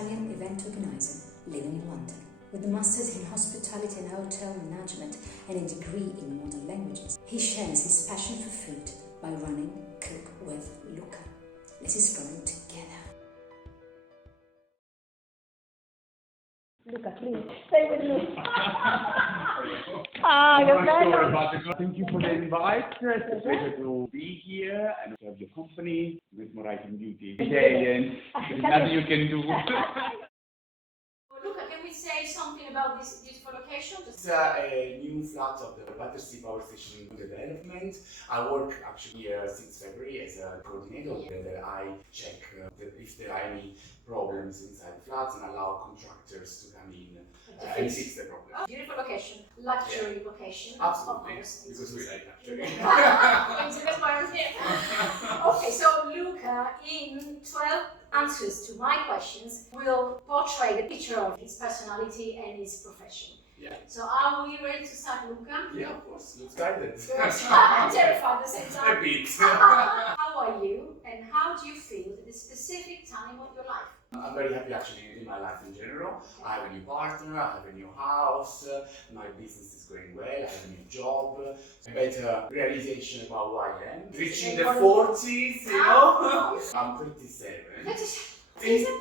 Italian event organizer living in London. With a master's in hospitality and hotel management and a degree in modern languages, he shares his passion for food by running Cook with Luca. Let's explore it together. Luca, please stay with me. Thank you for the invite. It's a pleasure to be here and to have your company with Morite Beauty. Italian, there's nothing you can do. Luca, can we say something about this beautiful location? It's a new flat of the Battersea Power Station development. I work actually here since February as a coordinator where I check if there are any problems inside the flats and allow contractors to come in and fix the problem. Beautiful location, luxury location. Absolutely, because we like luxury. That's why I'm here. Okay, so Luca, in 12 answers to my questions, will portray the picture of his personality and his profession. Yeah. So are we ready to start, Luca? Yeah, of course. Let's start it. I'm terrified at the same time. A bit. How are you and how do you feel at this specific time of your life? I'm very happy actually in my life in general. I have a new partner, I have a new house, my business is going well, I have a new job, a better realization about who I am. Reaching the 40s, you know? I'm 37. He's a baby.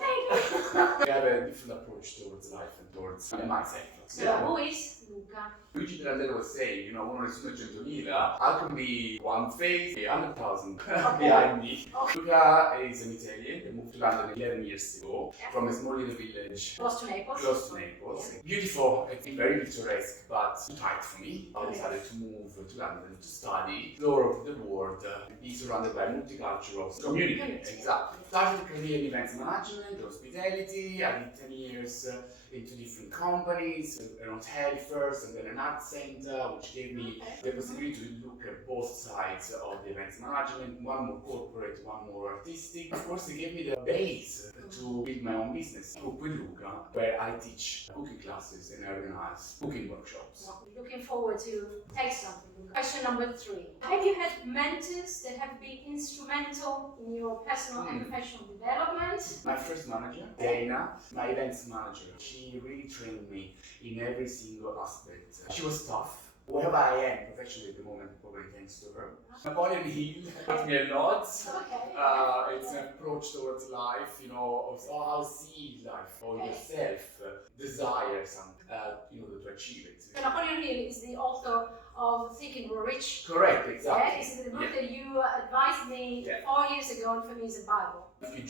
We have a different approach towards life and towards myself. So who is Luca? Luigi Pirandello was saying, you know, uno nessuno 100.000, I can be one face, 100,000 behind me. Luca is an Italian, he moved to London 11 years ago from a small little village. Close to Naples. Close to Naples. Yeah. Beautiful, it's very picturesque, but too tight for me. I decided to move to London to study, explore the world, be surrounded by a multicultural community. Exactly. Started a career in events management, hospitality. I did 10 years into different companies, an hotel first and then an art center, which gave me the possibility to look at both sides of the events management, one more corporate, one more artistic. Of course, it gave me the base to build my own business, Cook with Luca, where I teach cooking classes and organize cooking workshops. Well, looking forward to taste something. Question number 3. Have you had mentors that have been instrumental in your personal and professional development? My first manager, Dana, my events manager, she really trained me in every single aspect. She was tough. Wherever I am professionally at the moment, probably thanks to her. Napoleon Hill taught me a lot. Okay. It's an approach towards life, you know, of how to see life or yourself, desire something, in order to achieve it. So Napoleon Hill is the author of Think and Grow Rich. Correct, exactly. Yeah, this is the book that you advised me 4 years ago, and for me is a Bible. If you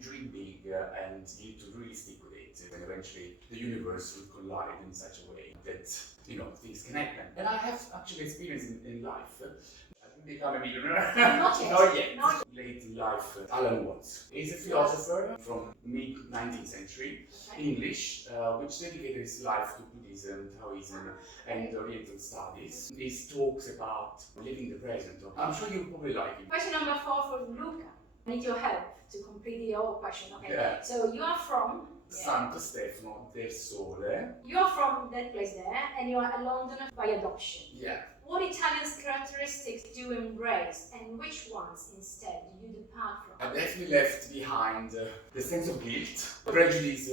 dream big and you need to really stick with it, and eventually the universe will collide in such a way that, you know, things can happen. And I have actually experienced in life. I didn't become a millionaire. Not yet. Not yet. Late in life, Alan Watts is a philosopher from mid-19th century, English, which dedicated his life to Buddhism, Taoism, and Oriental studies. He talks about living the present. I'm sure you probably like it. Question number 4 for Luca. I need your help to complete the whole question. Okay. Yeah. So you are from Santo Stefano del Sole. You are from that place there, and you are a Londoner by adoption. Yeah. What Italian characteristics do you embrace, and which ones instead do you depart from? I definitely left behind the sense of guilt, prejudice.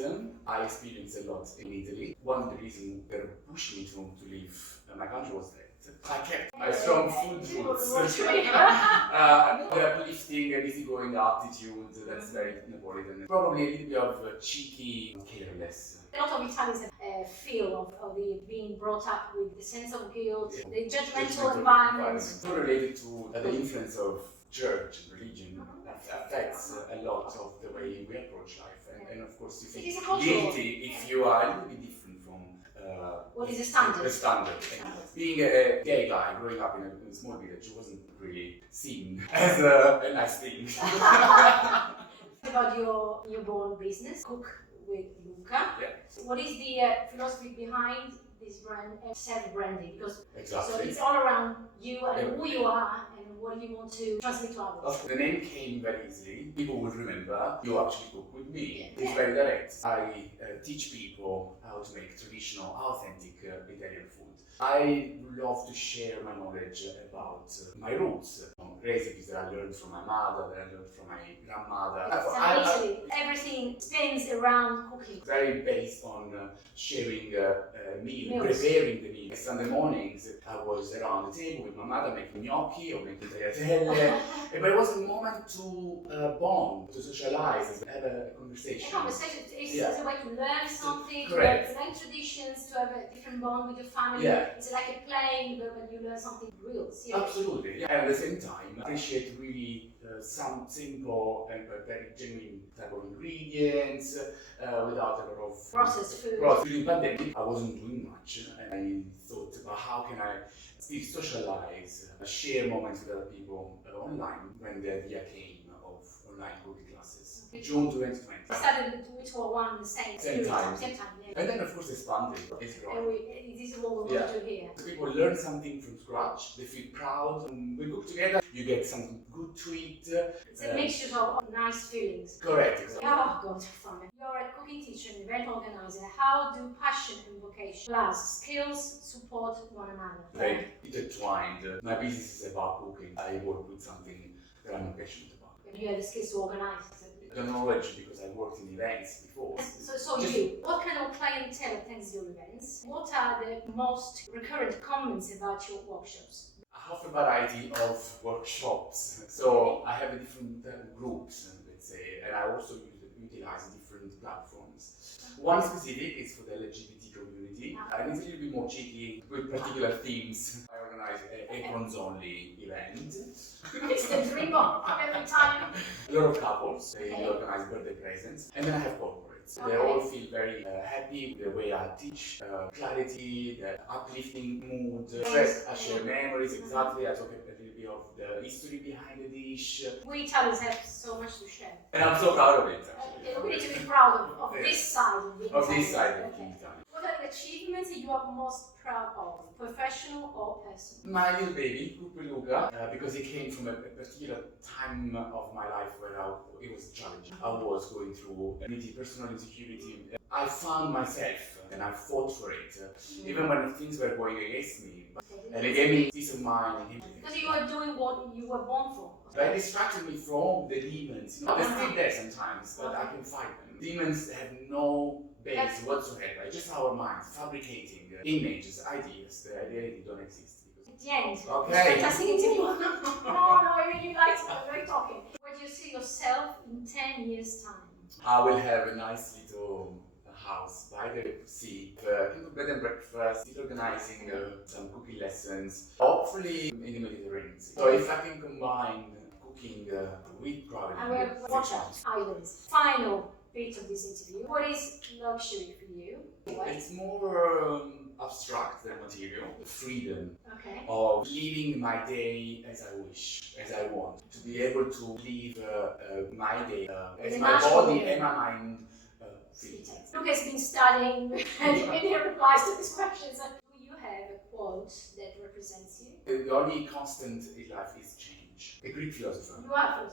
I experienced a lot in Italy. One of the reasons that pushed me to leave my country was that I kept my strong food roots. The uplifting and easygoing attitude, that's very Napolitan. Probably a little bit of cheeky, careless. A lot of Italians have a feel of the being brought up with the sense of guilt, the judgmental environment. It's not related to the influence of church and religion that affects a lot of the way we approach life. And of course, you feel guilty if you are a little bit different from what is the standard? The standard. Being a gay guy growing up in a small village wasn't really seen as a nice thing. About your newborn business, Cook with Luca. Yeah. What is the philosophy behind this brand self-branding, because Exactly. so it's all around you and who you are and what you want to transmit to others. The name came very easily. People will remember you actually cook with me. Yeah. It's very direct. I teach people how to make traditional, authentic Italian food. I love to share my knowledge about my roots, recipes that I learned from my mother, that I learned from my grandmother. Everything spins around cooking. Very based on sharing meal, Meals. preparing the meal. Sunday mornings, I was around the table with my mother making gnocchi or making tagliatelle. But it was a moment to bond, to socialize, have a conversation. A conversation is a way to learn something, Correct. to learn traditions, to have a different bond with your family. Yeah. It's like a playing, but you learn something real, serious. Absolutely. Yeah. And at the same time, appreciate really some simple and very genuine type of ingredients without a lot of processed food. During pandemic, I wasn't doing much, and I thought about how can I still socialize, share moments with other people online when the idea came of online cooking classes. June 2020. I started with one the same time. Yeah. And then of course expanded. It's growing. This is what we want to hear. So people learn something from scratch, they feel proud, and we cook together, you get something good to eat. It's a mixture of nice feelings. Correct, exactly. Oh God, fun. You're a cooking teacher and event organizer. How do passion and vocation plus skills support one another? Very intertwined. My business is about cooking. I work with something that I'm passionate about. And you have the skills to organize. I don't know which because I worked in events before. What kind of clientele attends your events? What are the most recurrent comments about your workshops? I have a variety of workshops. So I have different groups, let's say, and I also utilize different platforms. One specific is for the LGBT community. And it's a little bit more cheeky with particular themes. I organize aprons only event. It's the dream of every time. A lot of couples, they organize birthday presents, and then I have corporates. They all feel very happy with the way I teach, clarity, the uplifting mood, I share memories, exactly. I talk a little bit of the history behind the dish. We Italians have so much to share. And I'm so proud of it, actually. We need to be proud of this side of being Italian. What are the achievements that you are most proud of, professional or personal? My little baby, Luca, because he came from a particular time of my life where it was challenging. I was going through personal insecurity. I found myself and I fought for it, even when things were going against me. And it gave me peace of mind. Because you are doing what you were born for. They distracted me from the demons. They're still there sometimes, but I can fight them. Demons have no base whatsoever. It's just our minds fabricating images, ideas that really don't exist. At the end, okay. Fantastic interview. No, I really liked it. I'm very talking. Where do you see yourself in 10 years' time? I will have a nice little house by the sea, bed and breakfast, still organizing some cooking lessons, hopefully in the Mediterranean Sea. So if I can combine cooking with traveling. And we have watch out, islands. Final bit of this interview. What is luxury for you? It's more abstract than material. The freedom of living my day as I wish, as I want. To be able to live my day as my body and my mind Luca has been studying many replies to these questions. Do you have a quote that represents you? The only constant in life is change. A Greek philosopher. You are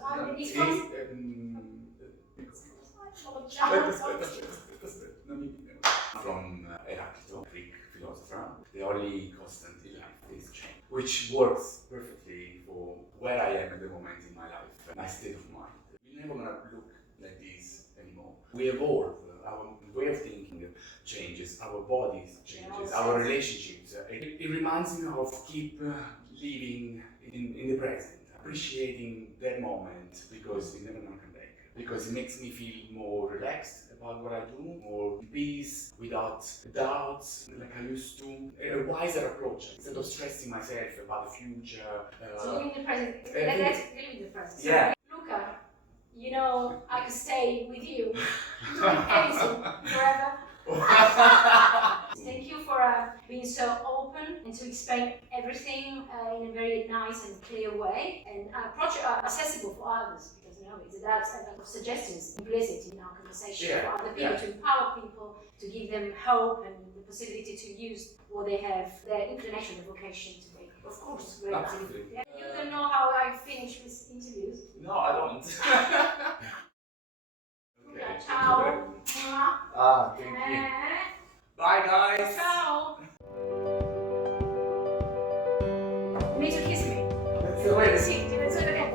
from Heraclito, Greek philosopher. The only constant in life is change, which works perfectly for where I am at the moment in my life, my state of mind. We're never gonna look like this anymore. We evolve. Our way of thinking changes, our bodies changes, our relationships. It reminds me of keep living in the present, appreciating that moment because it never gonna come back. Because it makes me feel more relaxed about what I do, more peace, without doubts like I used to. A wiser approach instead of stressing myself about the future. So living in the present. Let's live in the present. Yeah. Luca, you know, I could stay with you, doing anything, forever. Thank you for being so open and to explain everything in a very nice and clear way, and approach accessible for others, because you know, it's that suggestions implicit in our conversation for other people, to empower people, to give give them hope and the possibility to use what they have, their inclination, their vocation to make. Of course, Great absolutely. Yeah. You don't know how I finish with interviews? No, I don't. Okay, Ciao. thank you. Bye, guys. Ciao. You need to kiss me. That's the way. Sì, ti penso che...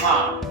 Mwah.